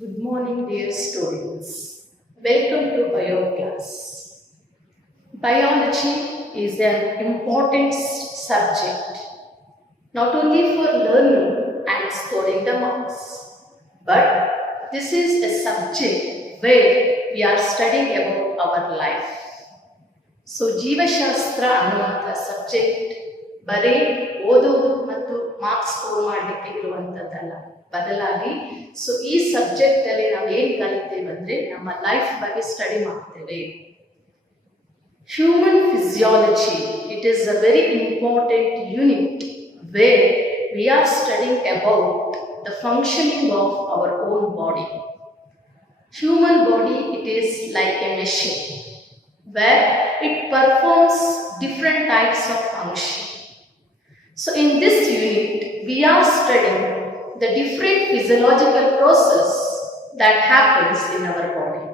Good morning, dear students. Welcome to Bio class. Biology is an important subject, not only for learning and scoring the marks, but this is a subject where we are studying about our life. So ಜೀವಶಾಸ್ತ್ರ ಅನ್ನುವಂಥ subject ಬರೀ ಓದೋದು ಮತ್ತು marks score ಮಾಡಲಿಕ್ಕೆ ಇರುವಂಥದ್ದಲ್ಲ, ಬದಲಾಗಿ ಈ subject ಅಲ್ಲಿ ನಾವು ಏನು ಕಲಿತೇವೆ ಅಂದ್ರೆ ನಮ್ಮ ಲೈಫ್ ಬಗ್ಗೆ ಸ್ಟಡಿ ಮಾಡ್ತೇವೆ. Human physiology, it is a very important unit wear we are studying about the functioning of our own body. Human body, it is like a machine where it performs different types of function. So in this unit, we are studying the different physiological process that happens in our body.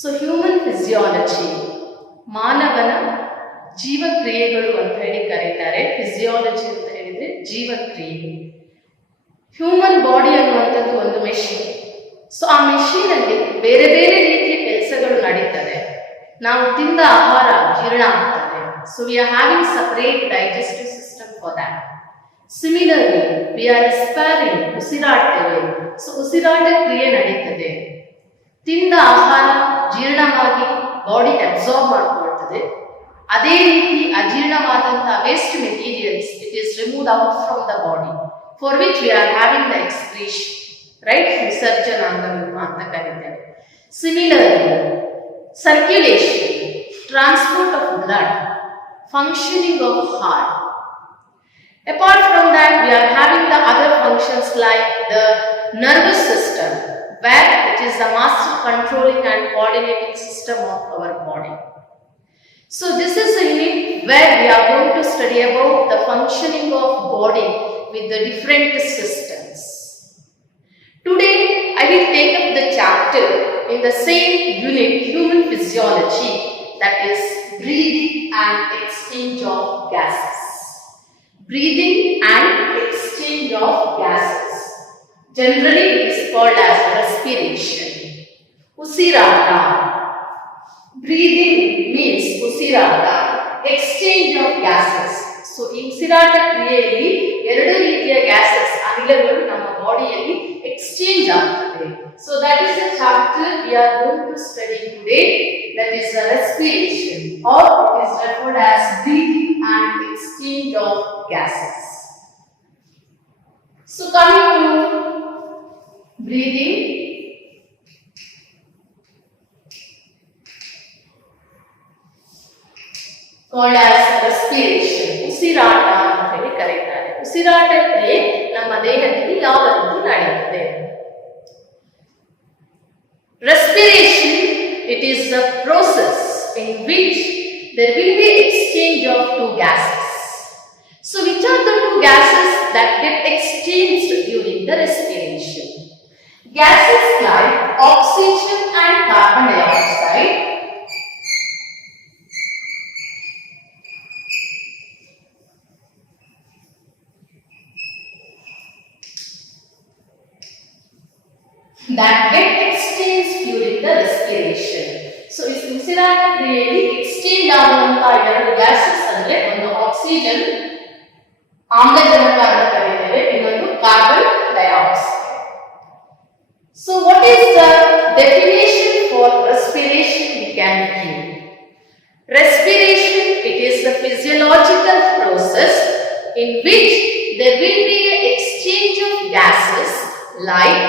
So human physiology, ಮಾನವನ ಜೀವಕ್ರಿಯೆಗಳು ಅಂತ ಹೇಳಿ ಕರೀತಾರೆ. Physiology ಅಂತ ಹೇಳಿದ್ರೆ ಜೀವಕ್ರಿಯೆ. Human body ಅನ್ನುವಂಥದ್ದು ಒಂದು machine. So ಆ machine ಅಲ್ಲಿ ಬೇರೆ ಬೇರೆ ರೀತಿಯ ಕೆಲಸಗಳು ನಡೀತದೆ. ನಾವು ತಿಂದ ಆಹಾರ ಜೀರ್ಣ ಆಗ್ತದೆ. So we are having separate digestive system for that. Similarly we are respiring, ಉಸಿರಾಡ್ತೇವೆ. ಸೊ ಉಸಿರಾಟ ಕ್ರಿಯೆ ನಡೀತದೆ. ತಿಂದ ಆಹಾರ ಜೀರ್ಣವಾಗಿ ಬಾಡಿ ಅಬ್ಸಾರ್ಬ್ ಮಾಡ್ಕೊಳ್ತದೆ. ಅದೇ ರೀತಿ ಅಜೀರ್ಣವಾದಂತಹ waste materials it is removed out from the body, for which we are having the excretion, right? ವಿಸರ್ಜನಾಂಗ ಅಂತ ಕರೀತೇವೆ. Similarly circulation, transport of blood, functioning of heart. Apart from that, we are having the other functions like the nervous system, where it is the master controlling and coordinating system of our body. So this is a unit where we are going to study about the functioning of body with the different systems. Today, I will take up the chapter in the same unit, human physiology, that is breathing and exchange of gases. Breathing and exchange of gases. Generally, it is called as respiration. Usirata. Breathing means usirata, exchange of gases. So, ಈ ಉಸಿರಾಟ ಕ್ರಿಯೆಯಲ್ಲಿ ಎರಡು ರೀತಿಯ gases, ಅನಿಲಗಳು ನಮ್ಮ ಬಾಡಿಯಲ್ಲಿ exchange ಆಗ್ತದೆ. So that is the chapter we are going to study today, that is the respiration, or it is referred as breathing and exchange of gases. So coming to breathing, called as respiration, ಉಸಿರಾಟ ಅಂತ ಹೇಳಿ ಕರೀತಾರೆ. ಉಸಿರಾಟ ಕ್ರಿಯೆ ನಮ್ಮ ದೇಹದಲ್ಲಿ ಯಾವ ರೀತಿ ನಡೆಯುತ್ತದೆ? Respiration, it is a process in which there will be exchange of two gases. So which are the two gases that get exchanged during the respiration? Gases like oxygen and carbon dioxide that get exchanged during the respiration. So is ಉಸಿರಾಟ ಕ್ರಿಯೆಯಲ್ಲಿ exchange ಆಗುವಂತಹ ಎರಡು gases ಅಂದ್ರೆ ಒಂದು oxygen, ಆಮ್ಲಜನಕ ಅಂತ ಕರೀತೇವೆ, ಇನ್ನೊಂದು carbon dioxide. So what is the definition for respiration we can give? Respiration, it is the physiological process in which there will be an exchange of gases like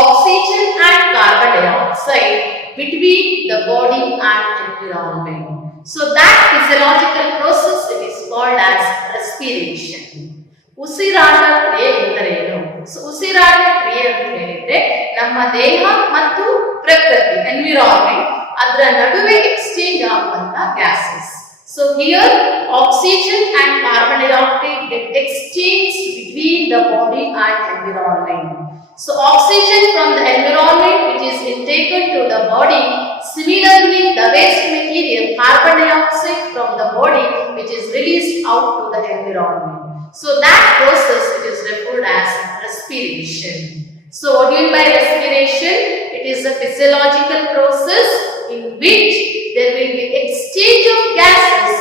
oxygen and carbon dioxide between the body and environment. So that physiological process it is called as respiration. ಉಸಿರಾಟ ಕ್ರಿಯೆ ಎಂದರೇನು? So ಉಸಿರಾಟ ಕ್ರಿಯೆ ಅಂತ ಹೇಳಿದ್ರೆ ನಮ್ಮ ದೇಹ ಮತ್ತು ಪ್ರಕೃತಿ ಎನ್ವಿರಾನ್ಮೆಂಟ್ ಅದರ ನಡುವೆ ಎಕ್ಸ್ಚೇಂಜ್ ಆಗುವಂತ gases. So here oxygen and carbon dioxide get exchanged between the body and environment. So oxygen from the environment which is intaken to the body, similarly the waste material carbon dioxide from the body which is released out to the environment. So that process it is referred as respiration. So what do you mean by respiration? It is a physiological process in which there will be exchange of gases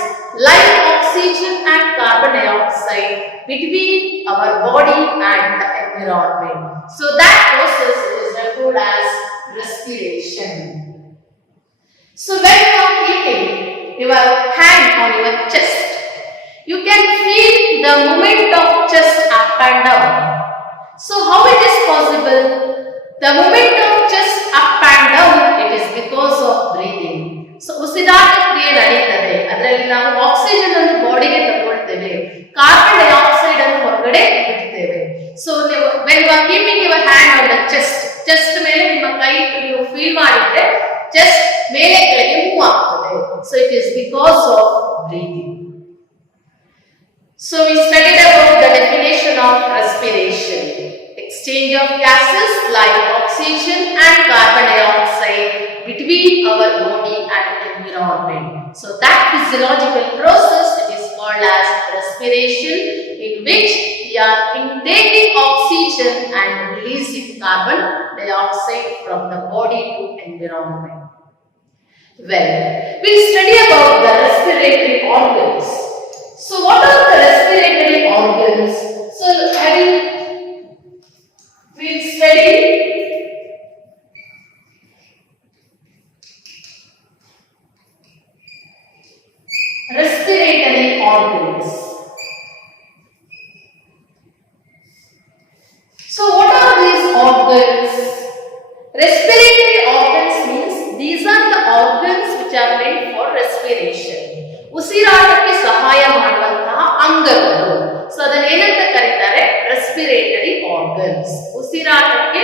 like oxygen and carbon dioxide between our body and the environment. So that process is referred as respiration. So when you are keeping your hand on your chest, you can feel the movement of chest up and down. So how it is possible? The movement of chest up and down, it is because of breathing. So ಉಸಿರಾಟ ಕ್ರಿಯೆ ನಡೆಯುತ್ತದೆ. ಅದರಲ್ಲಿ ನಾವು oxygen ಅನ್ನು ಬಾಡಿಗೆ ತಗೊಳ್ತೇವೆ, carbon dioxide ಅನ್ನು ಹೊರಗಡೆ ಬಿಡ್ತೇವೆ. So when you are keeping your hand on the chest ಮೇಲೆ ನಿಮ್ಮ ಕೈ ನೀವು ಫೀಲ್ ಮಾಡಿದ್ರೆ ಚೆಸ್ಟ್ ಮೇಲೆ ಕೆಳಗೆ ಮೂವ್ ಆಗ್ತದೆ. So it is because of breathing. So we studied about the definition of respiration. Exchange of gases like oxygen and carbon dioxide between our body and environment. So that physiological process, it is called as respiration, in which we are intaking oxygen and releasing carbon dioxide from the body to environment. Well, we'll study about the respiratory organs. So what are the respiratory organs? So we'll study respiratory organs. So what are these organs? Respiratory organs means these are the organs which are meant for respiration. ಉಸಿರಾಟಕ್ಕೆ ಸಹಾಯ ಮಾಡುವಂತಹ ಅಂಗಗಳು. So ಅದನ್ನು ಏನಂತ ಕರೀತಾರೆ? Respiratory organs. ಉಸಿರಾಟಕ್ಕೆ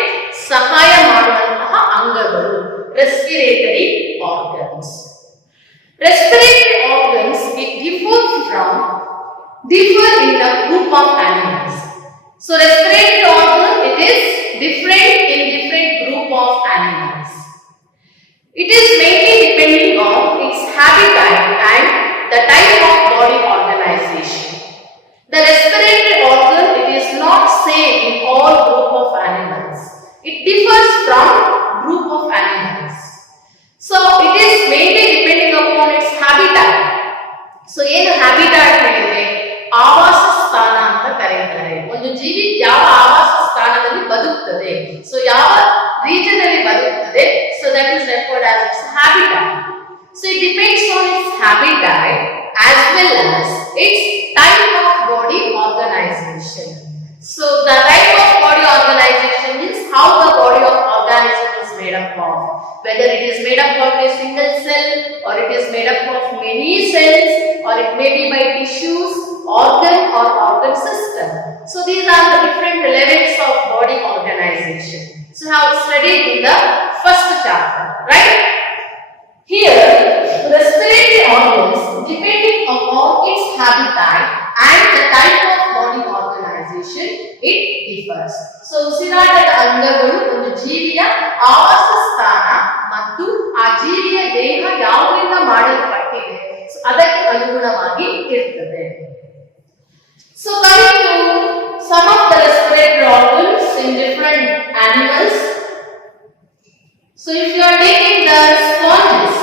ಸಹಾಯ ಮಾಡುವಂತಹ ಅಂಗಗಳು respiratory organs. Respiratory organs differ in the group of animals. So respiratory organ, it is different in different group of animals. It is mainly depending on its habitat and the type of body organization. The respiratory organ, it is not same in all group of animals. It differs from group of animals. So it is mainly depending upon its habitat. So ಏನು habitat ಹೇಳಿದ್ರೆ ಆವಾಸ ಸ್ಥಾನ ಅಂತ ಕರೆಯುತ್ತಾರೆ. ಒಂದು ಜೀವಿ ಯಾವ ಆವಾಸ ಸ್ಥಾನದಲ್ಲಿ ಬದುಕುತ್ತದೆ, ಸೊ ಯಾವ ರೀಜನ್ ಅಲ್ಲಿ ಬದುಕುತ್ತದೆ, so that is referred as its habitat. So it depends on its habitat as well as its type of body organization. So the type of body organization means how the body of organism is made up of, whether it is made up of a single cell or it is made up of many cells, or it may be by tissues, organ or organ system. So these are the different levels of body organization. So how studied in the first chapter, right? Here, respiratory organs, depending upon its habitat and the type of body organization, it differs. So, ಉಸಿರಾಟದ ಅಂಗಗಳು ಒಂದು ಜೀವಿಯ ಆವಾಸ ಸ್ಥಾನ ಮತ್ತು ಆ ಜೀವಿಯ ದೇಹ ಯಾವುದರಿಂದ ಮಾಡಲ್ಪಟ್ಟಿದೆ ಅದಕ್ಕೆ ಅನುಗುಣವಾಗಿ ಇರ್ತದೆ. So, coming to some of the respiratory organs in different animals. So, if you are taking the sponges,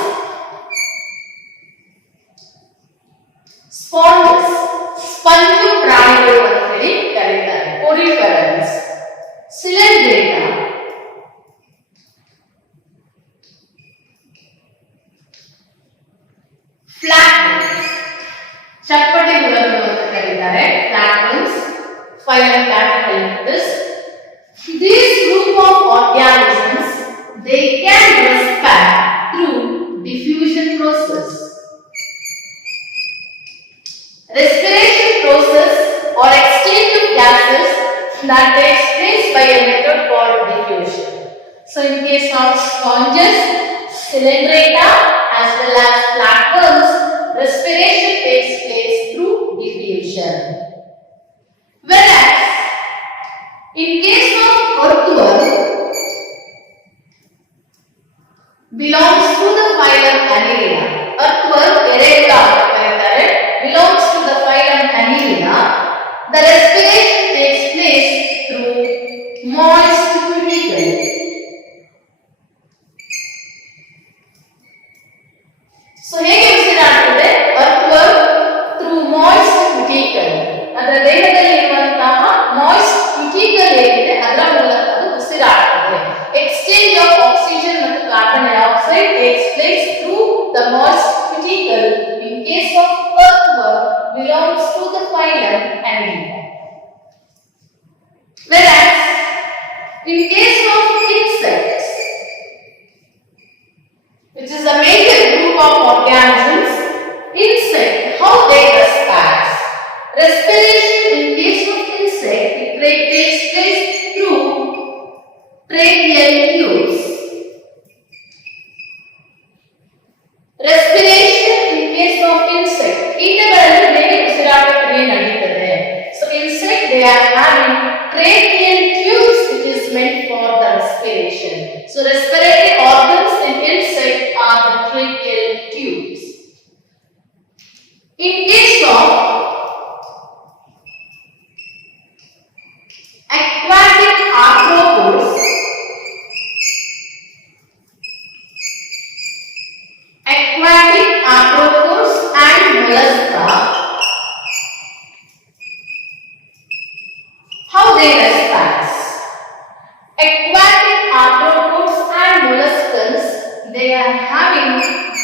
sponge ಪ್ರಾಣಿಗಳು ಅಂತ ಹೇಳಿ ಕರೀತಾರೆ. ಓರಿಫೆರನ್ಸ್, ಸಿಲೆಂಡ್ರೇಟಾ, ಫ್ಲಾಟ್ಮನ್ಸ್, ಚಪ್ಪಟೆ ಹುಳಗಳು ಅಂತ ಕರೀತಾರೆ. ಫ್ಲಾಟ್ಮನ್ಸ್, phylum ಪ್ಲಾಟಿಹೆಲ್ಮಿಂಥಸ್. These group of organisms, they can respire through diffusion process. Respiration process or exchange of gases that takes place by a method called diffusion. So in case of sponges, Cylindrata as well as flatworms, respiration takes place through diffusion. Whereas in case of earthworm, belongs to the phylum Annelida. Earthworm Erega belongs to the phylum Annelida. The respiration takes place through moist ಹೇಗೆ ಉಸಿರಾಡುತ್ತದೆ? ಅರ್ಥವರ್ಮ್ through moist cuticle. ಅದರ ದೇಹದಲ್ಲಿ ಇರುವಂತಹ moist cuticle ಏನಿದೆ ಅದರ ಮೂಲಕ ಅದು ಉಸಿರಾಡುತ್ತದೆ. Exchange of oxygen ಮತ್ತು carbon dioxide takes place through the moist cuticle. In case of earthworm belongs to the phylum Annelida. Whereas in case of insects, which is a major group of organisms, insect, how they respire? Respiration in case of insect, it takes place through tracheal tubes. Respiration in case of insect, ಕೀಟಗಳಲ್ಲಿ ಹೇಗೆ ಉಸಿರಾಟ ಕ್ರಿಯೆ ನಡೆಯುತ್ತದೆ? So insect, they are having tracheal tubes which is meant for the respiration. So respiratory organs in insect are the tracheal tubes. In case of aquatic arthropods, and mollusca, how they respire? Aquatic arthropods and molluscans, they are having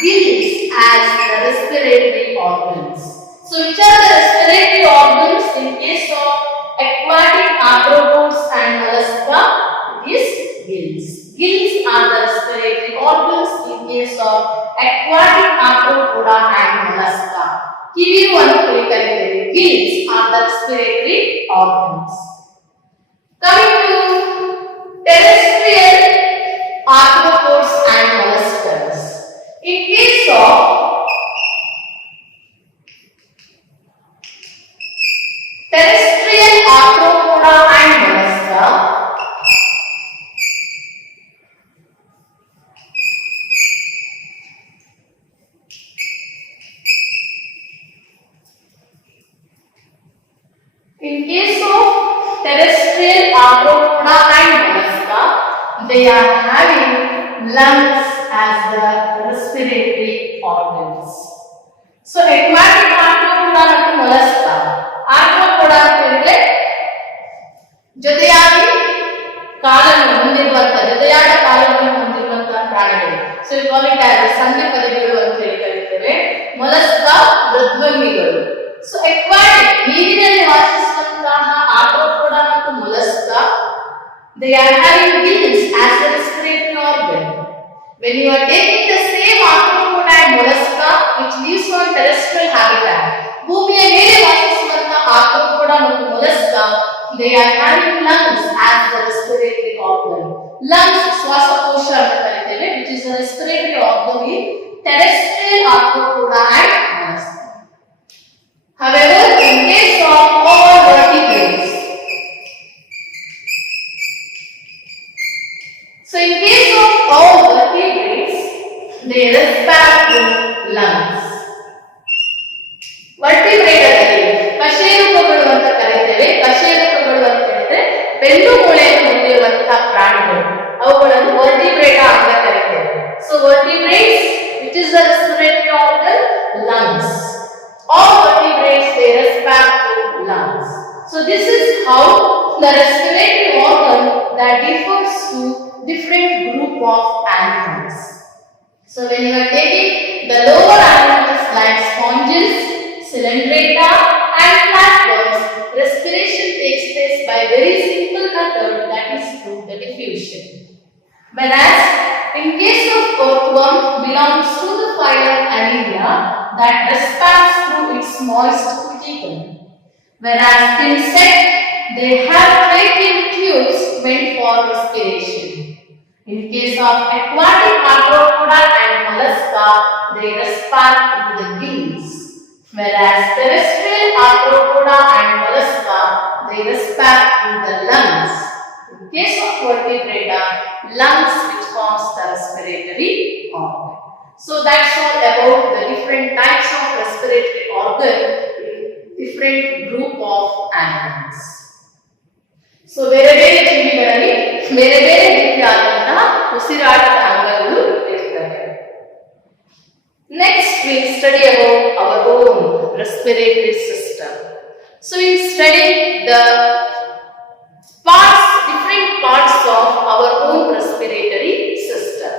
gills as the respiratory organs. So which are the respiratory organs in case of aquatic arthropods and mollusca? It is gills. Gills are the respiratory organs in case of aquatic arthropoda and mollusca. ಕಿವಿರುವನ್ನು ಕರೀತೇವೆ. Gills are the respiratory organs. Coming to terrestrial arthropods and molluscans. In case of terrestrial arthropoda and mollusca, in case of terrestrial arthropoda and mollusca, they are having lungs as the respiratory organs. So aquatic arthropoda ಮತ್ತು mollusca, arthropoda ಅಂತಂದ್ರೆ ಜೊತೆಯಾಗಿ ಕಾಲನ್ನು ಹೊಂದಿರುವಂತಹ ಜೊತೆಯಾದ ಕಾಲನ್ನು ಹೊಂದಿರುವಂತಹ ಪ್ರಾಣಿಗಳು. So we call it as ಸಂಧಿ ಪದಗಳು ಅಂತ ಹೇಳಿ ಕರೀತೇವೆ. mollusca ಮೃದ್ವಂಗಿಗಳು. So aquatic ನೀರಿನಲ್ಲಿ ವಾಸಿಸುವಂತಹ arthropoda ಮತ್ತು mollusca, they are having gills as a respiratory organ. When you are taking the same arthropoda and mollusca which lives on terrestrial habitat, ಭೂಮಿಯ ಮೇಲೆ ವಾಸಿಸುವಂತಹ arthropoda ಮತ್ತು mollusca, they are having lungs as the respiratory organ. Lungs ಶ್ವಾಸಕೋಶ ಅಂತ ಕರೀತೇವೆ, which is a respiratory organ in terrestrial arthropoda and mollusca. However, in case of all vertebrates, so in case of all vertebrates, they respire through lungs. ವರ್ಟಿಬ್ರೇಟ್ಗಳಲ್ಲಿ ಕಶೇರುಕಗಳು ಅಂತ ಕರೀತೇವೆ. ಕಶೇರುಕಗಳು ಅಂತ ಹೇಳಿದ್ರೆ ಬೆನ್ನು ಮೂಳೆಯನ್ನು ಹೊಂದಿರುವಂತಹ ಪ್ರಾಣಿಗಳು, ಅವುಗಳನ್ನು ವರ್ಟಿಬ್ರೇಟಾ ಅಂತ ಕರೀತೇವೆ. So vertebrates, which is the respiratory organ, lungs. All vertebrates, they respire through lungs. So this is how the respiratory organ that differs to different group of animals. So when you are taking the lower animals like sponges, Coelenterata and flatworms, respiration takes place by a very simple method, that is through the diffusion. Whereas in case of earthworm belongs to the phylum Annelida that respires through its moist cuticle. Whereas insect, they have tracheal tubes meant for respiration. In case of aquatic arthropoda and mollusca, they respire through the gills. Whereas terrestrial arthropoda and mollusca, they respire through the lungs. In case of vertebrata, lungs which forms the respiratory organ. So that's all about the different types of respiratory organ in different group of animals. So ಬೇರೆ ಬೇರೆ ಜೀವಿಗಳಲ್ಲಿ ಬೇರೆ ಬೇರೆ ರೀತಿಯಾದಂತಹ ಉಸಿರಾಟದ ಅಂಗಗಳು ಇರ್ತವೆ. Next, we'll study about our own respiratory system. So, we'll study the different parts of our own respiratory system.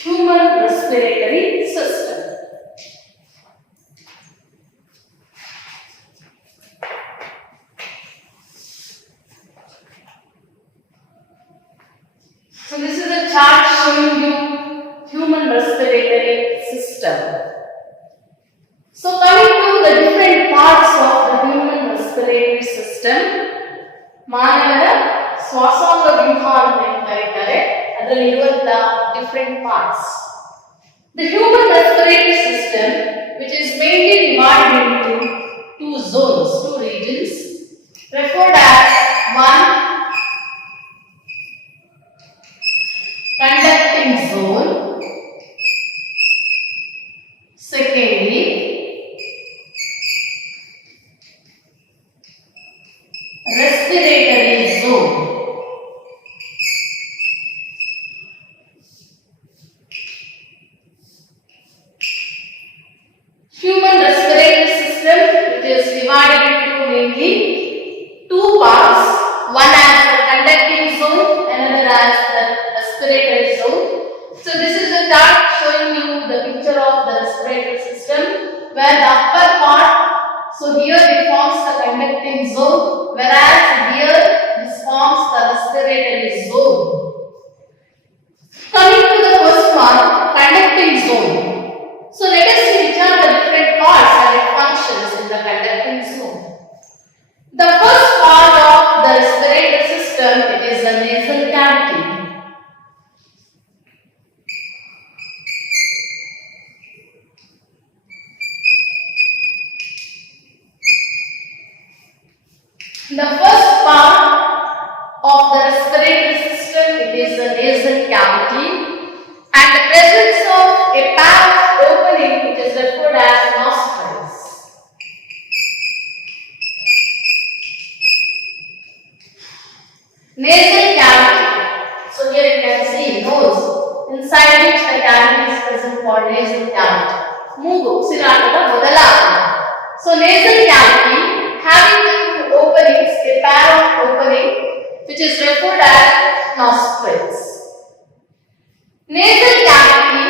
Human respiratory system. So this is a chart showing you human respiratory system. So coming to the different parts of the human respiratory system, ಮಾನವರ ಶ್ವಾಸಾಂಗ ವ್ಯೂಹ ಅಂತ ಕರೀತಾರೆ. ಅದರಲ್ಲಿ ಇರುವಂತ different parts. The human respiratory system, which is mainly divided into two zones, two regions, referred as one conducting zone, secondly respiratory zone. Human respiratory system, it is divided into mainly two parts, one as the conducting zone, another as the respiratory zone. So this is the chart showing you the picture of the respiratory system, where the upper part, so here it forms the conducting zone, whereas here this forms the respiratory zone. Coming to the first one, conducting zone. So let us see which are the different parts and its functions in the conducting zone. The first part of the respiratory system, it is the nasal cavity. The first part of the respiratory system, it is the nasal cavity, and the presence of a pair of opening, which is referred as nostrils. Nasal cavity. So here you can see nose, inside which the cavity is present called nasal cavity. Moogu, usiradada modalaga. So nasal cavity having the two openings, a pair of opening, which is referred as nostrils. Nasal cavity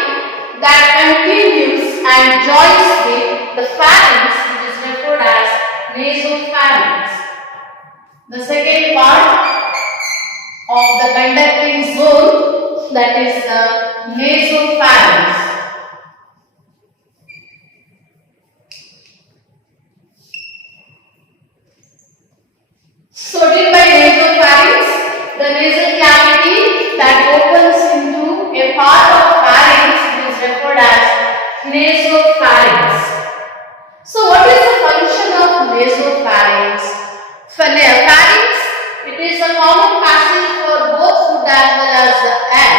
that continues and joins with the pharynx, which is referred as nasopharynx. The second part of the conducting zone, that is the nasopharynx. Sorted by nasopharynx, the nasal cavity that opens into a part of pharynx is referred as nasopharynx. So what is the function of nasopharynx? Pharynx, it is a common passage for both food as well as the air.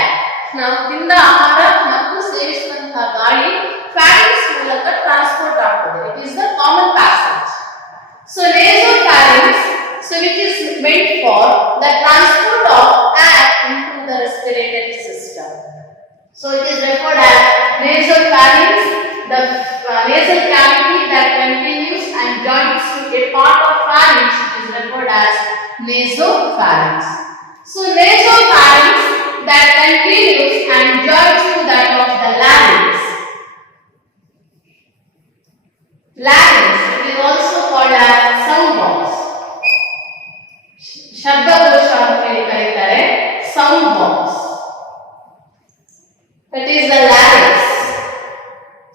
ನಾವು ತಿಂದ ಆಹಾರ ಮತ್ತು ಸೇವಿಸುವಂತಹ ಗಾಳಿ pharynx ಮೂಲಕ transport ಆಗ್ತದೆ. It is the common passage. So nasopharynx, so which is meant for the transport of air into the respiratory system. So it is referred as nasopharynx, the nasal cavity that continues and joins to a part of pharynx, which is referred as nasopharynx. So nasopharynx that continues and joins to that of the larynx. Larynx, it is also called as sound box. ಶ್ವಾಸಕೋಶ ಅಂತ ಹೇಳಿ ಕರೀತಾರೆ. Sound box, that is the larynx.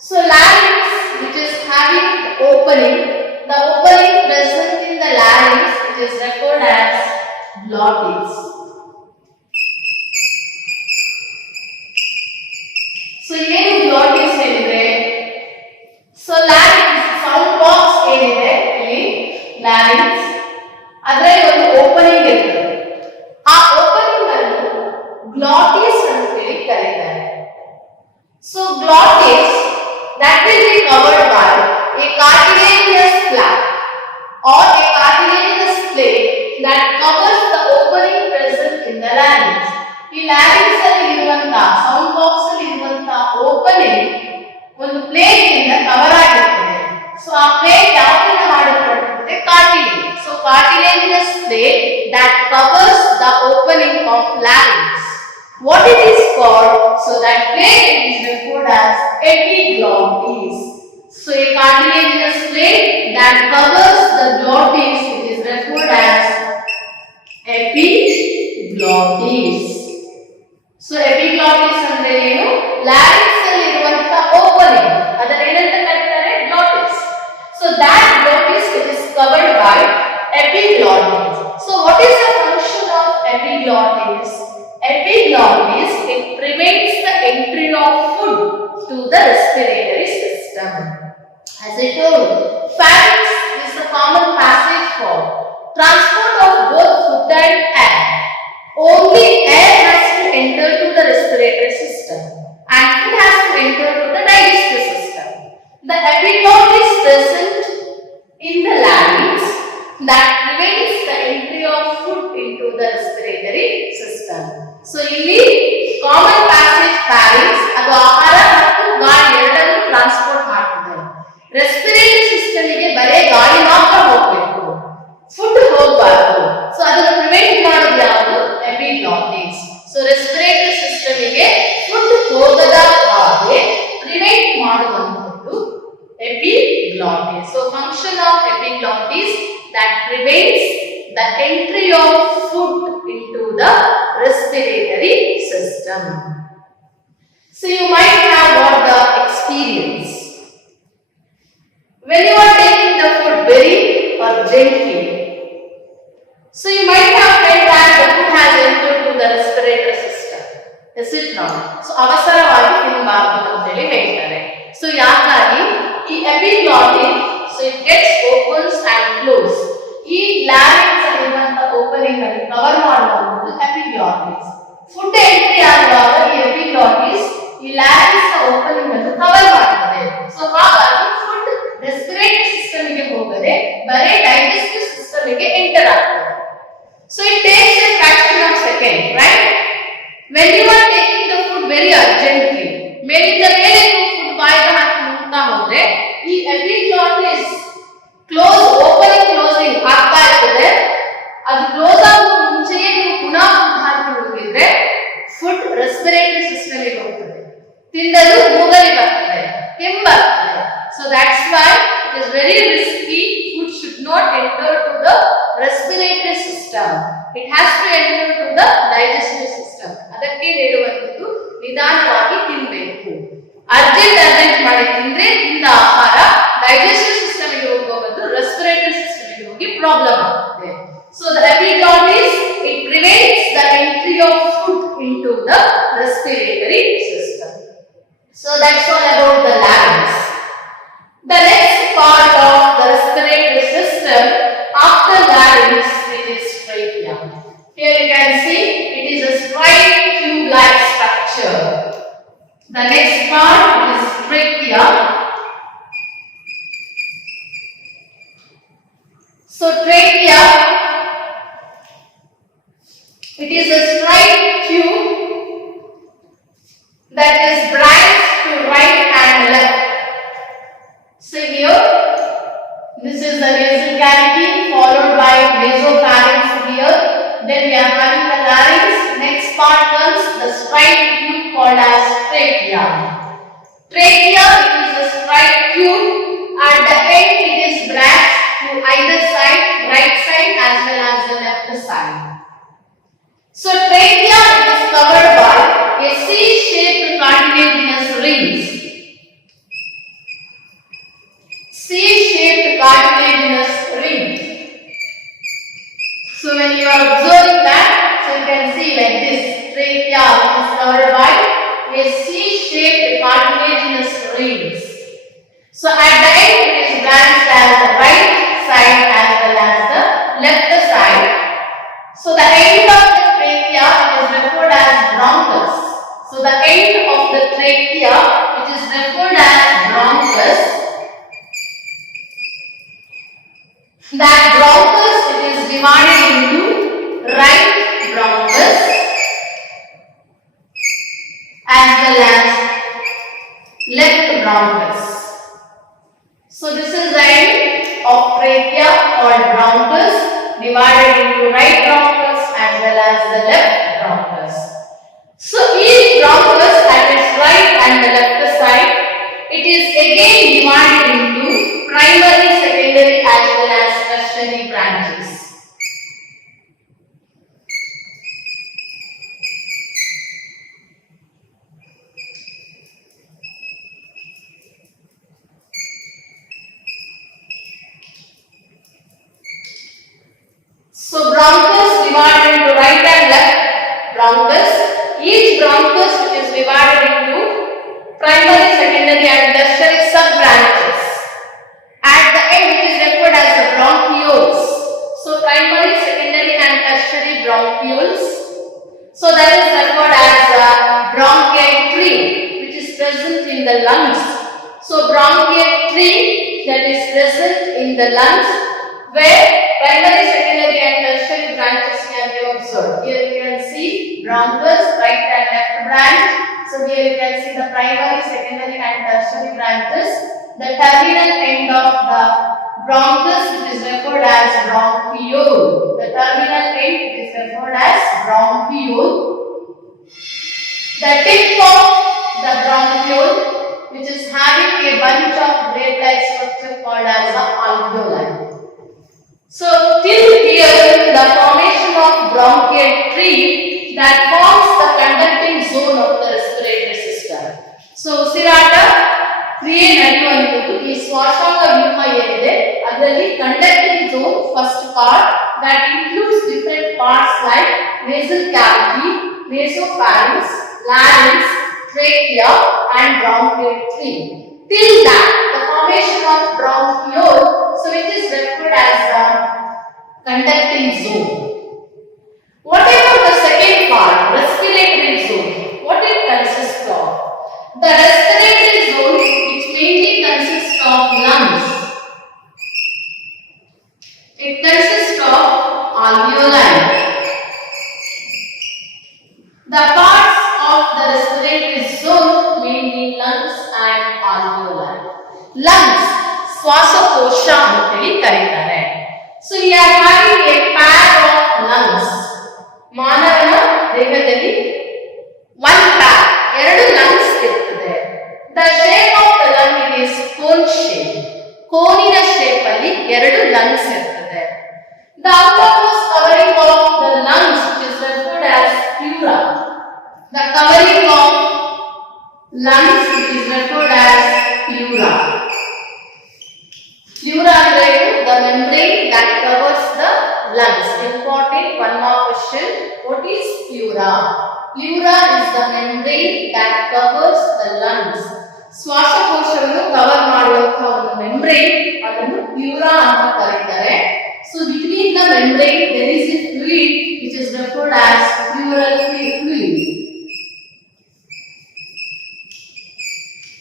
So larynx, which is having the opening present in the larynx, which is referred as glottis. So ಏನು glottis ಹೇಳಿದ್ರೆ, so larynx sound box ಏನಿದೆ ಇಲ್ಲಿ larynx ಅದರಲ್ಲಿ ಒಂದು ಓಪನಿಂಗ್ ಇರ್ತದೆ. ಆ ಓಪನಿಂಗ್ ಅನ್ನು glottis ಅಂತ ಹೇಳಿ ಕರೀತಾರೆ. So glottis that will be covered by a cartilaginous flap or a cartilaginous plate that covers the opening present in the larynx. ಈ larynx ಅಲ್ಲಿ ಇರುವಂತ ಸೌಂಡ್ ಬಾಕ್ಸ್ ಅಲ್ಲಿ ಇರುವಂತ ಓಪನಿಂಗ್ ಒಂದು ಪ್ಲೇಟ್ ಇಂದ ಕವರ್ ಆಗಿರುತ್ತದೆ. ಸೊ ಆ ಪ್ಲೇಟ್ ಯಾವ್ದರಿಂದ ಮಾಡಲ್ಪಟ್ಟಿರುತ್ತದೆ? Cartilage. So cartilaginous plate that covers the opening of larynx. What it is called? So that plate is referred as epiglottis. So a cartilaginous plate that covers the glottis, it is referred as epiglottis. So epiglottis ಅಂದ್ರೆ ಏನು? larynx ಅಲ್ಲಿ ಇರುವಂತ opening ಅದನ್ನ ಏನಂತ ಕರೀತಾರೆ? glottis. So that glottis it is covered by epiglottis. So what is the function of epiglottis? Epiglottis, it prevents the entry of food to the respiratory system. As I told, pharynx is the common passage for transport of both food and air. Only air has to enter to the respiratory system and food has to enter to the digestive system. The epiglottis present in the larynx that prevents the entry of food into the respiratory system. So ಇಲ್ಲಿ common passage pharynx ಅದು ಆಹಾರ ಮತ್ತು ಗಾಳಿ ಎರಡನ್ನೂ transport ಮಾಡ್ತದೆ. Respiratory system ಗೆ ಬರೇ ಗಾಳಿ ಮಾತ್ರ ಹೋಗಬೇಕು, ಫುಡ್ ಹೋಗಬಾರದು. ಸೊ ಅದನ್ನು ಪ್ರಿವೆಂಟ್ ಮಾಡೋದು ಯಾವುದು? ಎಪಿಗ್ಲಾಟಿಸ್. ಸೊ ರೆಸ್ಪಿರೇಟರಿ ಸಿಸ್ಟಮ್ ಗೆ ಫುಡ್ ಹೋಗದ ಹಾಗೆ ಪ್ರಿವೆಂಟ್ ಮಾಡುವಂತದ್ದು epiglottis. So function of epiglottis that prevents the entry of food into the respiratory system. So you might have got the experience when you are taking the food very urgently. So you might have felt that the food has entered to the respiratory system. Is it not? So ಅವಸರವಾಗಿ ತಿನ್ನಬಾರದು ಅಂತ ಹೇಳಿ ಹೇಳ್ತಾರೆ. So ಯಾಕಾಗಿ ಈ epiglottis, so it gets opens and close. ಈ larynx ಇರುವಂತ opening ಅನ್ನು cover ಮಾಡುವಂತದ್ದು epiglottis. ಫುಡ್ ಎಂಟ್ರಿ ಆಗುವಾಗ ಈ epiglottis ಈ larynx ಓಪನಿಂಗ್ ಅನ್ನು ಕವರ್ ಮಾಡುತ್ತದೆ. ಸೊ ಹಾಗಾಗಿ ಫುಡ್ ರೆಸ್ಪಿರೇಟರಿ ಸಿಸ್ಟಮ್ ಗೆ ಹೋಗದೆ ಬರೇ ಡೈಜೆಸ್ಟಿವ್ ಸಿಸ್ಟಮ್ ಗೆ ಎಂಟರ್ ಆಗ್ತದೆ. So it takes a fraction of second, right? When you are taking the food very urgently, ಮೇಲಿಂದ ಮೇಲೆ ನೀವು ಫುಡ್ ಬಾಯಿಗೆ ಹಾಕಿ ನುಂಗ್ತಾ ಹೋದ್ರೆ ಈ epiglottis ಕ್ಲೋಸ್ ಓಪನಿಂಗ್ ಕ್ಲೋಸಿಂಗ್ ಆಗ್ತಾ ಇರ್ತದೆ. ಅದು ಕ್ಲೋಸ್ ಆಗೋ ಮುಂಚೆಯೇ ನೀವು ಪುನಃ ಫುಡ್ ಹಾಕಿ ನುಂಗಿದ್ರೆ ಫುಡ್ ರೆಸ್ಪಿರೇಟರಿ ಸಿಸ್ಟಮ್ ಗೆ ಹೋಗ್ತದೆ, ತಿಂದದು ಮೂಗಲ್ಲಿ ಬರ್ತದೆ, ಕೆಮ್ಮಾಗ್ತದೆ. So that's why it is very risky. Food should not enter to the respiratory system. It has to enter to the digestive system. ಅದಕ್ಕೆ ಹೇಳುವಂಥದ್ದು ನಿಧಾನವಾಗಿ ತಿನ್ನಬೇಕು. ಅರ್ಜೆಂಟ್ ಮಾಡಿ ತಿಂದ್ರೆ ತಿಂದ ಆಹಾರ ಡೈಜೆಸ್ಟಿವ್ ಸಿಸ್ಟಮ್ ಗೆ ಹೋಗುವ ಬದಲು ರೆಸ್ಪಿರೇಟರಿ ಸಿಸ್ಟಮ್ ಗೆ ಹೋಗಿ ಪ್ರಾಬ್ಲಮ್ ಆಗುತ್ತೆ. So the epiglottis it prevents the entry of food into the respiratory system. So that's all about the larynx. The next part of the respiratory system after larynx is trachea. Here you can see it is a straight tube-like structure. The next part is trachea. So trachea, it is a straight tube that is branched to right and left. So here, this is the nasal cavity followed by nasopharynx here. Then we are having the larynx. Next part comes the straight tube called as trachea. Trachea is a straight tube. At the end, it is branched to either side, right side as well as the left side. So trachea is covered by a C-shaped cartilaginous rings. C-shaped cartilaginous rings. So when you are observing that, so you can see like this, trachea which is covered by a C-shaped cartilaginous rings. So at the end it is branched as the right side as well as the left side. So the end of the trachea is referred as bronchus. So the end of the trachea which is referred as bronchus. That bronchus it is divided into right bronchus as well as left bronchus. So this is the end of trachea called bronchus, divided into right bronchus as well as the left bronchus. So each bronchus at its right and the left side, it is again divided into primary, secondary as well as tertiary branches. So bronchus divided into right and left bronchus. Each bronchus is divided into primary, secondary and tertiary sub-branches. At the end it is referred as the bronchioles. So primary, secondary and tertiary bronchioles. So that is referred as the bronchial tree which is present in the lungs. So bronchial tree that is present in the lungs where primary, secondary and tertiary branches can be observed. Here you can see bronchus, right and left branch. So here you can see the primary, secondary and tertiary branches. The terminal end of the bronchus is referred as bronchiole. The terminal end is referred as bronchiole. The tip of the bronchiole which is having a bunch of grape-like structure called as the alveoli. So till here the formation of bronchial tree that forms the conducting zone of the respiratory system. So ಉಸಿರಾಟ ಕ್ರಿಯೆ ನಡೆಯುವಂತದ್ದು ಈ ಶ್ವಾಸಾಂಗ ವ್ಯೂಹ ಏನಿದೆ ಅದರಲ್ಲಿ conducting zone first part that includes different parts like nasal cavity, nasopharynx, larynx, trachea and bronchial tree. Till that the formation of bronchiole, so it is referred as the conducting zone. What about the second part, respiratory zone? What it consists of? The respiratory zone which mainly consists of lungs. It consists of alveoli. The parts of the respiratory zone mainly lungs and alveoli. Lungs, ಶ್ವಾಸಕೋಶ ಅಂತೇಳಿ ಕರೀತಾರೆ. So we are having a pair of lungs. ಮಾನವನ ದೇಹದಲ್ಲಿ one pair, ಎರಡು lungs ಇರುತ್ತದೆ. The shape of the lung is cone shape. ಕೋನಿನ shape ಅಲ್ಲಿ ಎರಡು lungs ಇರುತ್ತದೆ. The outermost covering of the lungs is referred as pleura. The covering of lungs is referred as pleura. Pleura is the membrane that covers the lungs. Important one more question. What is pleura? Pleura is the membrane that covers the lungs. ಶ್ವಾಸಕೋಶವನ್ನು cover ಮಾಡುವಂತಹ ಒಂದು membrane ಅದನ್ನು ಪ್ಯೂರಾ ಅಂತ ಕರೀತಾರೆ. So between the membrane there is a fluid which is referred as pleural fluid.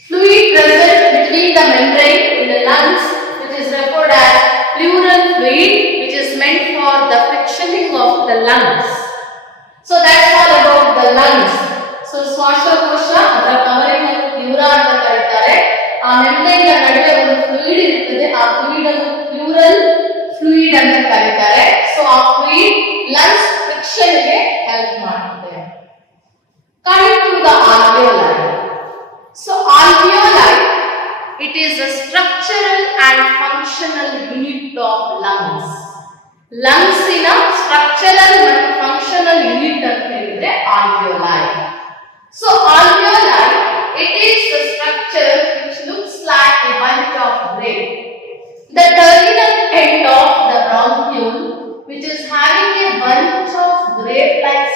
Fluid present between the membrane in the lungs which is referred as pleural fluid which is meant for the frictioning of the lungs. So that's all about the lungs. So ಶ್ವಾಸಕೋಶ ಅದರ covering ಅನ್ನು ಪ್ಯೂರಾ ಅಂತ ಕರೀತಾರೆ. ಆ membrane ನಡುವೆ ಒಂದು fluid ಇರುತ್ತದೆ. ಆ ಫ್ಲೂಯಿಡ್ ಅನ್ನು ಪ್ಲೂರಲ್ ಫ್ಲೂಯಿಡ್ ಅಂತ ಕರೀತಾರೆ. ಸೊ ಆ ಫ್ಲೂಯಿಡ್ ಲಂಗ್ಸ್ ಫ್ರಿಕ್ಷನ್ ಗೆ ಹೆಲ್ಪ್ ಮಾಡುತ್ತೆ. Coming to the alveoli. So alveoli, it is a structural and functional unit of lungs. Lungs in a structural and functional unit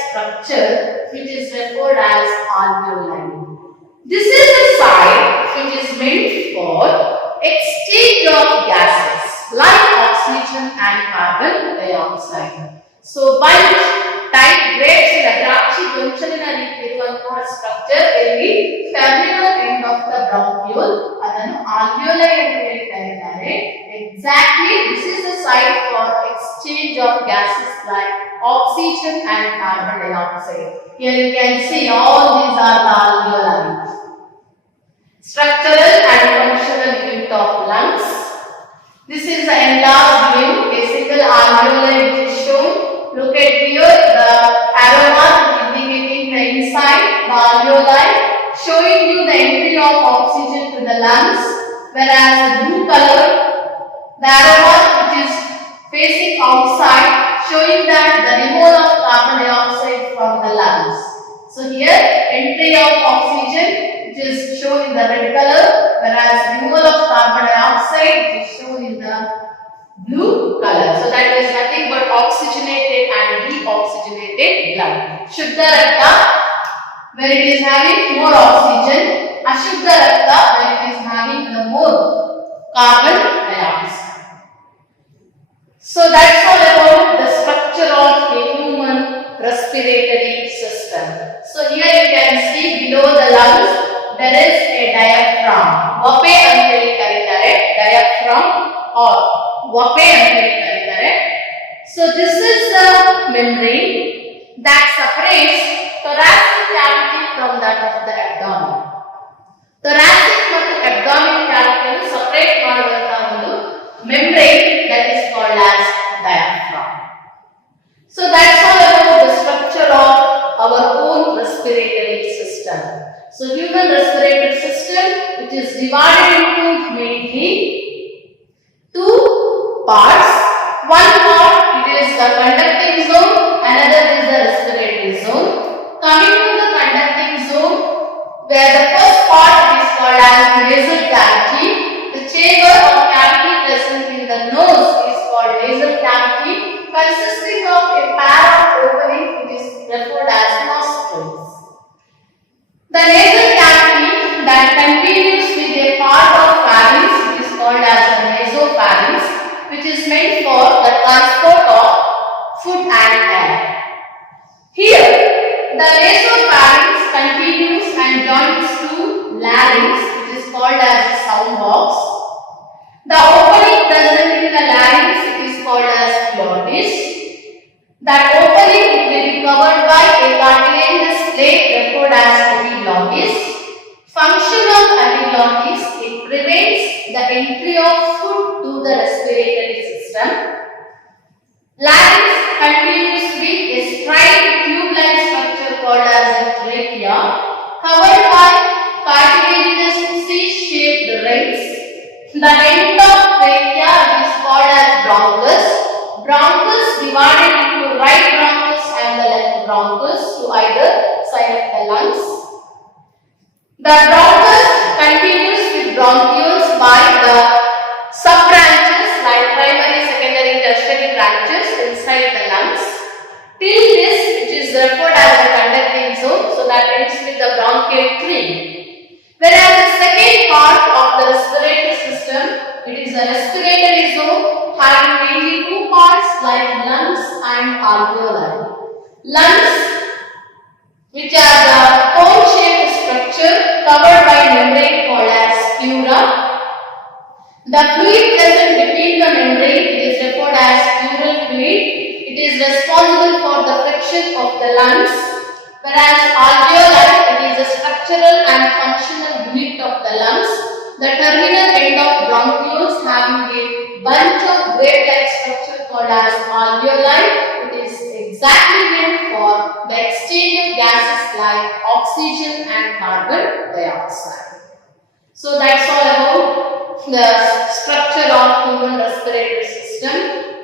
structure which is referred as alveoli. This is a site which is meant for exchange of gases like oxygen and carbon dioxide. So, bulge type grades in a Grapchi gonchalinari ಇರುವಂತಹ structure ಇಲ್ಲಿ terminal end of the bronchiole ಅದನ್ನು alveoli ಅಂತ ಹೇಳಿ ಕರೆಯುತ್ತಾರೆ. Exactly, this is the site for exchange of gases like oxygen and carbon dioxide. Here you can see all these are the alveoli. Structural and functional unit of lungs. This is the enlarged wing, a single alveoli which is shown. Look at here, the arrow mark indicating the inside, the alveoli, showing you the entry of oxygen to the lungs, whereas the blue color, the arrow mark which is facing outside, showing that the removal of carbon dioxide from the lungs. So here, entry of oxygen which is shown in the red color, whereas removal of carbon dioxide which is shown in the blue color. So that is nothing but oxygenated and deoxygenated blood. Shuddha Rakta, where it is having more oxygen. Ashuddha Rakta, where it is having the more carbon dioxide. So that's all about the structure of a human respiratory system. So here you can see below the lungs there is a diaphragm. Vape anteli karitare, diaphragm or vape anteli karitare. So this is the membrane that separates thoracic cavity from that of the abdomen. Thoracic ಮತ್ತು abdomen cavity separate ಮಾಡುವಂತಹ ಒಂದು membrane that is called as diaphragm. So that's all about the structure of our own respiratory system. So human respiratory system, which is divided into mainly two parts. One part it is the conducting zone, another is the respiratory zone. Coming to the conducting zone, where the first part is called as the nasal cavity. The chamber or cavity present in the nose is called nasal cavity, consisting of a pair of openings which is referred as nostrils. The nasal cavity that continues with a part of pharynx which is called as the nasopharynx, which is meant for the transport of food and air. Here, the nasopharynx continues and joins to larynx, which is called as the sound box. The opening present in the larynx is called as glottis. That opening will be covered by a cartilaginous plate referred as epiglottis. Function of epiglottis, it prevents the entry of food to the respiratory system. Larynx continues with a straight tube-like structure called as a trachea, covered by cartilaginous C-shaped rings. The end of trachea is called as bronchus. Bronchus divided into right bronchus and the left bronchus to either side of the lungs. The bronchus continues with bronchioles by the sub-branches like primary, secondary, tertiary branches inside the lungs. Till this, which is referred as the conducting zone, so that ends with the bronchial tree. Whereas the second part of the respiratory system, it is a respiratory zone having mainly two parts like lungs and alveoli. Lungs, which are the cone-shaped structure covered by membrane called as pleura. The fluid present between the membrane is referred as pleural fluid. It is responsible for the friction of the lungs, whereas alveoli, it is a structural and functional unit of the lungs. The terminal end of bronchioles having a bunch of grape-like structure called as alveoli. It is exactly meant for the exchange of gases like oxygen and carbon dioxide. So that's all about the structure of human respiratory system.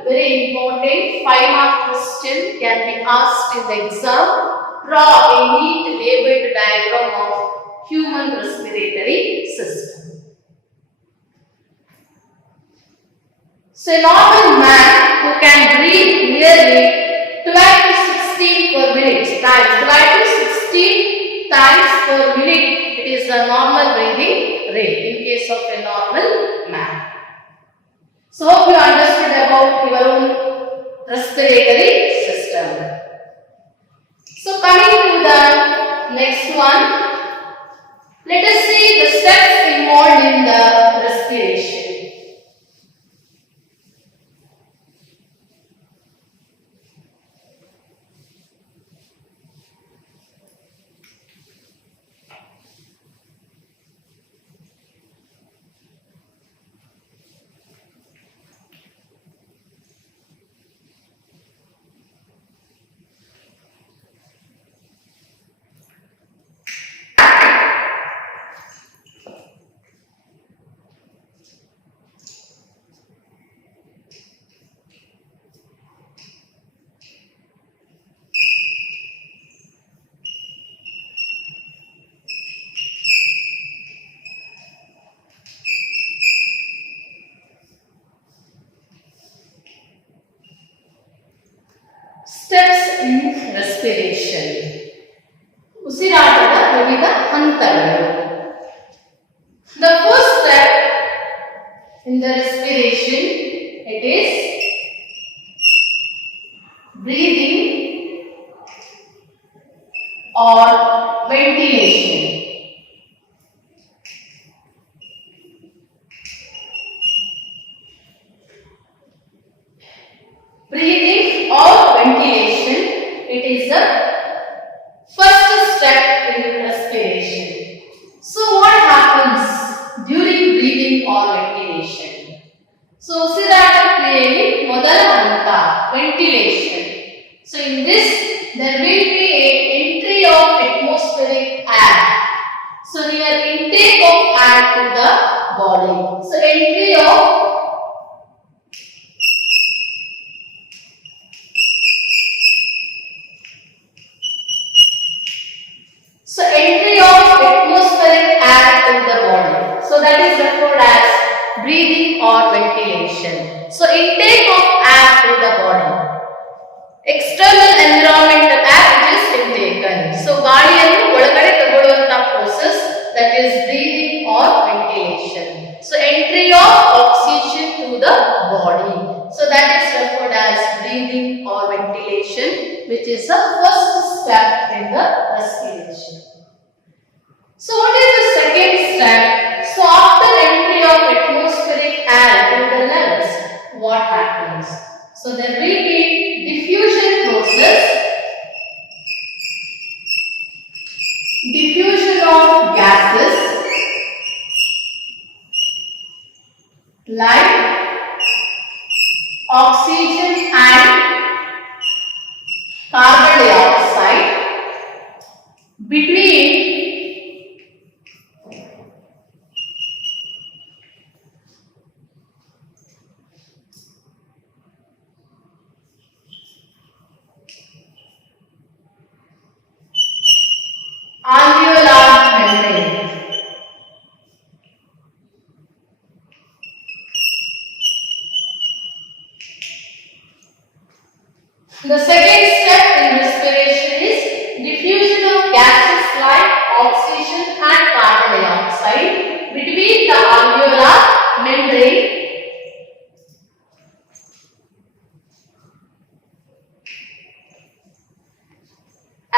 Very important 5-mark question can be asked in the exam. Draw a neat labeled diagram of human respiratory system. So a normal man who can breathe nearly 12 to 16 per minutes times. Try to 60 times per minute. It is the normal breathing rate in case of a normal man. So hope you understood about your own respiratory system. So coming to the next one, let us see the steps involved in the respiration. Steps in respiration. ಉಸಿರಾಟದ ವಿವಿಧ ಹಂತಗಳು. The first step in the respiration, it is breathing or ventilation. Breathing or ventilation, it is the first step in respiration. So what happens during breathing or ventilation? So ಉಸಿರಾಟ ಕ್ರಿಯೆಯಲ್ಲಿ ಮೊದಲ ಹಂತ ventilation. So in this there will be a entry of atmospheric air. So your intake of air to the body. So entry of atmospheric air to the body. So that is referred as breathing or ventilation. So intake of air to the body. External environmental air is intaken. So ಗಾಳಿಯನ್ನು ಒಳಗಡೆ ತಗೊಳ್ಳುವಂತ process, that is breathing or ventilation. So entry of oxygen to the body. So that is referred as breathing or ventilation, which is the first step in the respiration. So what is the second step? So after entry of atmospheric air to the lungs, what happens? So there will be diffusion process. Diffusion of gases like oxygen and carbon dioxide between alveolar membrane. The second step in respiration is diffusion of gases like oxygen and carbon dioxide between the alveolar membrane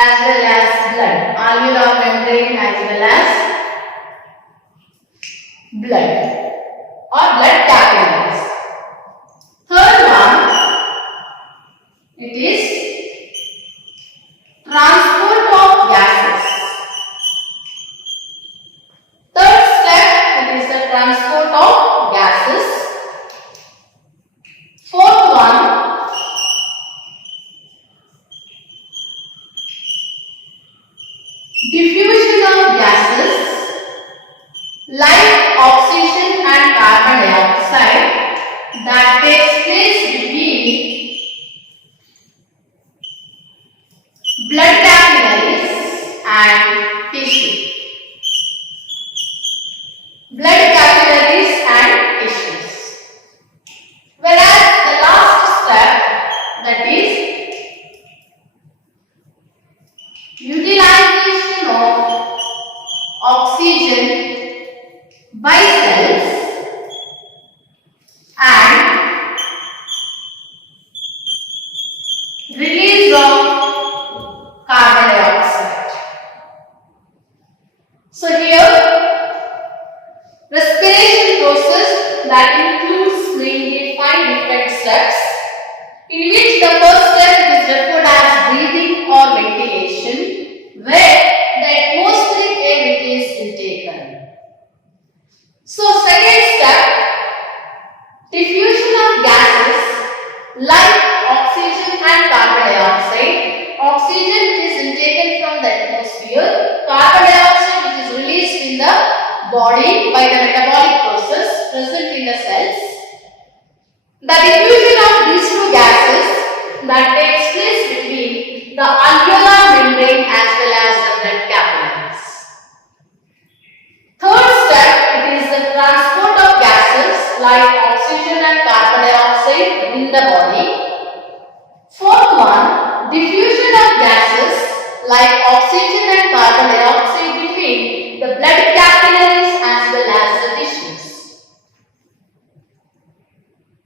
as well as blood. Alveolar membrane as well as blood or blood capillaries. Third one, it is transport of gases. Third step, it is the transport of gases. Fourth one, diffusion of gases like oxygen and carbon dioxide that takes place between blood capillaries and tissue. Blood capillaries and tissues. Whereas the last step, that is utilization of oxygen by cells and release of carbon dioxide. So here respiration process that includes mainly 5 different steps, in which the first step is referred as breathing or ventilation, where the atmospheric air which is intaken. So second step, diffusion of gases like oxygen and carbon dioxide. Oxygen which is intaken from the atmosphere, carbon dioxide which is released in the body by the metabolic process present in the cells. The diffusion of these two gases that takes place between the alveolar membrane as well as the blood capillaries. Third step, it is the transport of gases like oxygen and carbon dioxide within the body. Fourth one, diffusion of gases like oxygen and carbon dioxide between the blood capillaries as well as the tissues.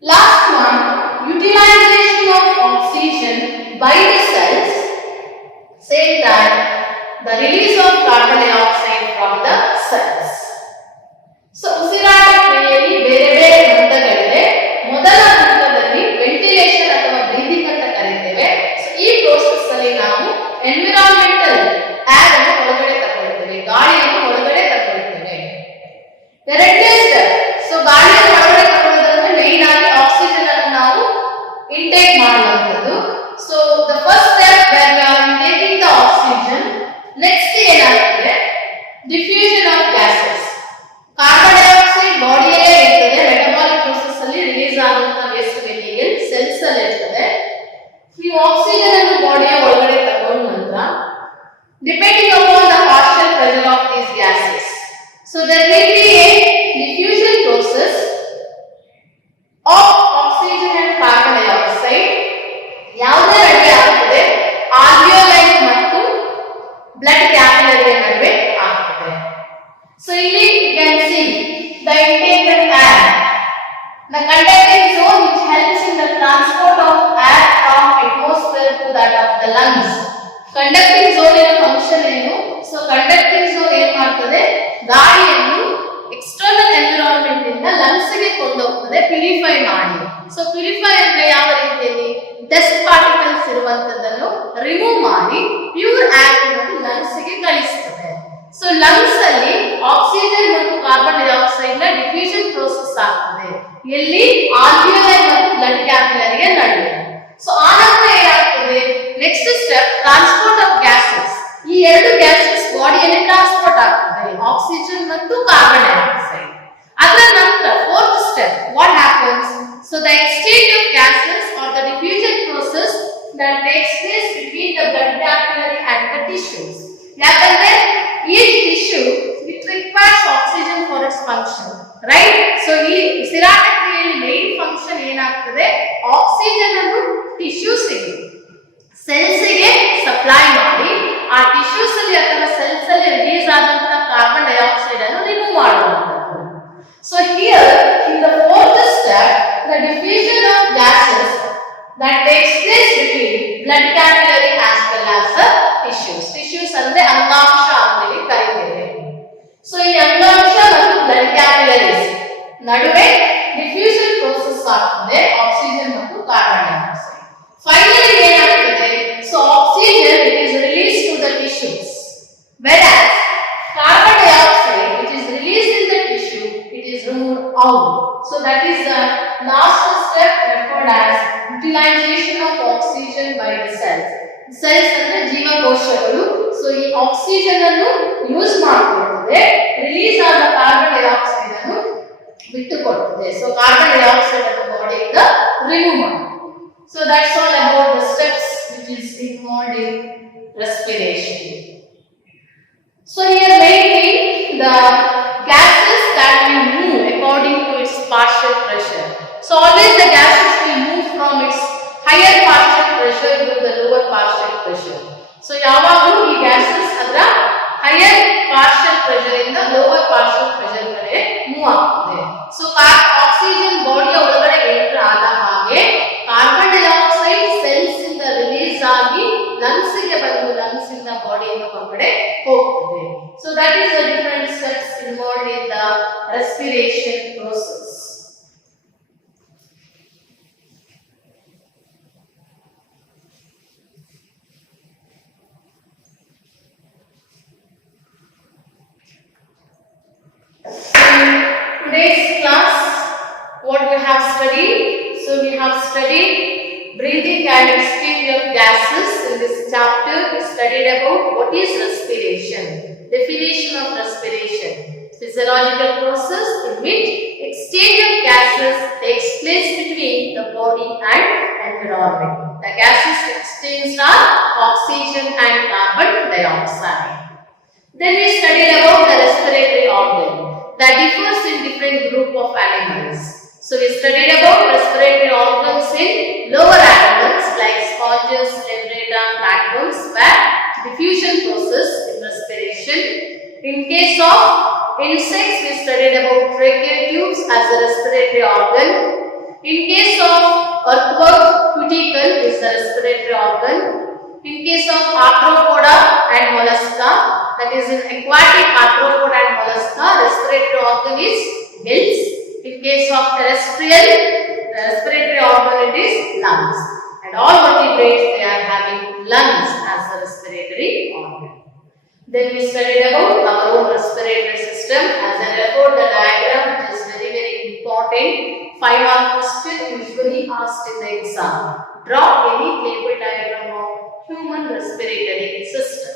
Last one, utilization of oxygen by the cells. Same time, the release of carbon dioxide from the cells. So, ಉಸಿರಾಟ ಕ್ರಿಯೆಯಲ್ಲಿ ಬೇರೆ ಬೇರೆ ಹಂತಗಳಿವೆ. ಮೊದಲ ಹಂತದಲ್ಲಿ ventilation ಅಥವಾ breathing ಅಂತ ಕರೀತೇವೆ. So ಈ ಪ್ರೋಸೆಸ್ ಅಲ್ಲಿ ನಾವು ಎನ್ವಿರಾನ್ಮೆಂಟಲ್ ಏರ್ ಅನ್ನು ಒಳಗಡೆ ತಗೊಳ್ತೇವೆ, ಗಾಳಿಯನ್ನು ಒಳಗಡೆ ತಗೊಳ್ತೇವೆ. ಎರಡನೇ ಸ್ಟೆಪ್, ಸೊ ಗಾಳಿಯನ್ನು ಒಳಗಡೆ ತಗೊಳ್ಳೋದಂದ್ರೆ ಮೇನ್ ಆಗಿ ಆಕ್ಸಿಜನ್ ಅನ್ನು ನಾವು ಇಂಟೇಕ್ ಮಾಡುವಂತದ್ದು. So the first step where we are intaking the oxygen. Next ಏನಾಗ್ತದೆ, diffusion of gases. Carbon dioxide ಬಾಡಿಯಲ್ಲೇ ಇರ್ತದೆ, ಮೆಟಬಾಲಿಕ್ ಪ್ರೋಸೆಸ್ ಅಲ್ಲಿ ರಿಲೀಸ್ ಆಗುವಂತ ವೇಸ್ಟ್ ಮೆಟೀರಿಯಲ್ ಸೆಲ್ಸ್ ಅಲ್ಲಿ ಇರ್ತದೆ. ನೀವು ಆಕ್ಸಿಜನ್ ಅನ್ನು ಬಾಡಿಯ ಒಳಗಡೆ ತಗೊಂಡ ನಂತರ depending upon the partial pressure of these gases, so there will be a diffusion process of oxygen and carbon dioxide. ಯಾವುದೇ ನಡುವೆ ಆಗ್ತದೆ, ಆಲ್ವಿಯೋಲೈ ಮತ್ತು ಬ್ಲಡ್ ಕ್ಯಾಪಿಲರಿ ನಡುವೆ ಆಗ್ತದೆ. ಸೊ ಇಲ್ಲಿ you can see the intake of air, the conducting zone which helps in the transport of air from atmosphere to that of the lungs. Conducting zone ನ function ಏನು? So conducting zone ಏನು ಮಾಡ್ತದೆ, ಗಾಳಿಯನ್ನು external environment ಇಂದ lungs ಗೆ ಕೊಂಡೋಗ್ತದೆ purify ಮಾಡಿ. So purify ಅಂದ್ರೆ ಯಾವ ರೀತಿಯಲ್ಲಿ, ಡಸ್ಟ್ ಪಾರ್ಟಿಕಲ್ಸ್ ಇರುವಂತದ್ದನ್ನು ರಿಮೂವ್ ಮಾಡಿ ಪ್ಯೂರ್ ಏರ್ ಅನ್ನು ಲಂಗ್ಸ್ ಗೆ ಕಳಿಸ್ತದೆ. ಸೊ ಲಂಗ್ಸ್ ಅಲ್ಲಿ ಆಕ್ಸಿಜನ್ ಮತ್ತು ಕಾರ್ಬನ್ ಡೈಆಕ್ಸೈಡ್ ನ ಡಿಫ್ಯೂಷನ್ ಪ್ರೋಸೆಸ್ ಆಗ್ತದೆ, ಎಲ್ಲಿ ಆಲ್ವಿಯೋಲೈ ಮತ್ತು ಬ್ಲಡ್ ಕ್ಯಾಪಿಲರಿಯ ನಡುವೆ. ಸೊ ಆನಂತರ ಏನಾಗ್ತದೆ, next step transport of gases. ಈ ಎರಡು ಗ್ಯಾಸಸ್ ಬಾಡಿಯಲ್ಲಿ ಟ್ರಾನ್ಸ್ಪೋರ್ಟ್ ಆಗ್ತದೆ, ಆಕ್ಸಿಜನ್ ಮತ್ತು ಕಾರ್ಬನ್ ಡೈಆಕ್ಸೈಡ್. ಅದರ ನಂತರ fourth step what happens, so the exchange of gases are the diffusion process that takes place between the blood capillary and the tissues. ಯಾಕಂದ್ರೆ each tissue it requires oxygen for its function, right? So ಈ ಉಸಿರಾಟ ಕ್ರಿಯೆಯಲ್ಲಿ main function ಏನಾಗ್ತದೆ, oxygen ಅನ್ನು tissues ಗೆ cells ಗೆ supply ಮಾಡಿ ಆ ಟಿಶ್ಯೂಸ್ ಅಲ್ಲಿ ಅಥವಾ ಸೆಲ್ಸ್ ಅಲ್ಲಿ ರಿಲೀಸ್ ಆದಂತ ಕಾರ್ಬನ್ ಡೈಆಕ್ಸೈಡ್ ಅನ್ನು ರಿಮೂವ್ ಮಾಡುವಂತದ್ದು. So here in the fourth step the diffusion of gases that takes place between blood capillary as well as the tissues. Tissues ಅಂದ್ರೆ ಅಂಗಾಂಶ ಅಂತ ಕರೀತೇವೆ. ಸೊ ಈ ಅಂಗಾಂಶ ಮತ್ತು ಬ್ಲಡ್ ಕ್ಯಾಪಿಲರೀಸ್ ನಡುವೆ ಡಿಫ್ಯೂಷನ್ ಪ್ರೋಸೆಸ್ ಆಗ್ತದೆ, ಆಕ್ಸಿಜನ್ ಮತ್ತು ಕಾರ್ಬನ್ ಡೈಆಕ್ಸೈಡ್. ಫೈನಲಿ ಏನಾಗ್ತದೆ, so oxygen it is released to the tissues, whereas carbon dioxide which is released in the tissue it is removed out. So that is the last step referred as utilization of oxygen by the cells. Cells ಅಂದ್ರೆ ಜೀವಕೋಶಗಳು. So ಈ oxygen ಅನ್ನು use ಮಾಡಿಕೊಳ್ಳುತ್ತದೆ, release ಆದ carbon dioxide ಅನ್ನು ಬಿಟ್ಟುಕೊಡುತ್ತದೆ. So carbon dioxide ಅನ್ನು ಬಾಡಿಯಿಂದ remove ಮಾಡುತ್ತದೆ. So that's all about the steps which is involved in respiration. So here mainly the gases that will move according to its partial pressure. So always the gases will move from its higher partial pressure to the lower partial pressure. So ಯಾವಾಗಲೂ ಈ higher partial pressure ಇಂದ lower partial pressure ಕಡೆ move ಆಗ್ತದೆ. So oxygen ಬಾಡಿಯ ಒಳಗಡೆ enter ಆದ ಹಾಗೆ carbon dioxide cells ಇಂದ release ಆಗಿ ಲಂಗ್ಸ್ ಗೆ ಬಂದು ಲಂಗ್ಸ್ ಇಂದ ಬಾಡಿಯಿಂದ ಹೊರಗಡೆ ಹೋಗ್ತದೆ. So that is the different steps involved in the respiration process. Today's class, what we have studied? So we have studied breathing and exchange of gases. In this chapter, we studied about what is respiration, definition of respiration, physiological process in which exchange of gases takes place between the body and environment. The gases exchanged are oxygen and carbon dioxide. Then we studied about the respiratory organ that differs in different group of animals. So we studied about respiratory organs in lower animals like sponges, livreta, flatworms, where diffusion process in respiration. In case of insects, we studied about tracheal tubes as a respiratory organ. In case of earthworm, cuticle is the respiratory organ. In case of arthropoda and mollusca, that is in aquatic arthropoda and mollusca, respiratory organ is gills. In case of terrestrial, the respiratory organ it is lungs. And all vertebrates, they are having lungs as a respiratory organ. Then we studied about our own respiratory system. As I referred the diagram, which is very, very important. 5-mark question usually asked in the exam. Draw any table diagram of human respiratory system.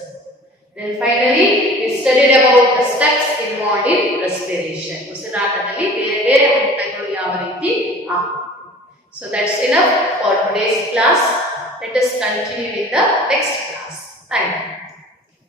Then finally, we studied about the steps involved in respiration. ಉಸಿರಾಟದಲ್ಲಿ ಬೇರೆ ಬೇರೆ ಹಂತಗಳು ಯಾವ ರೀತಿ ಆಗ್ತವೆ. So that's enough for today's class. Let us continue with the next class. Thank you.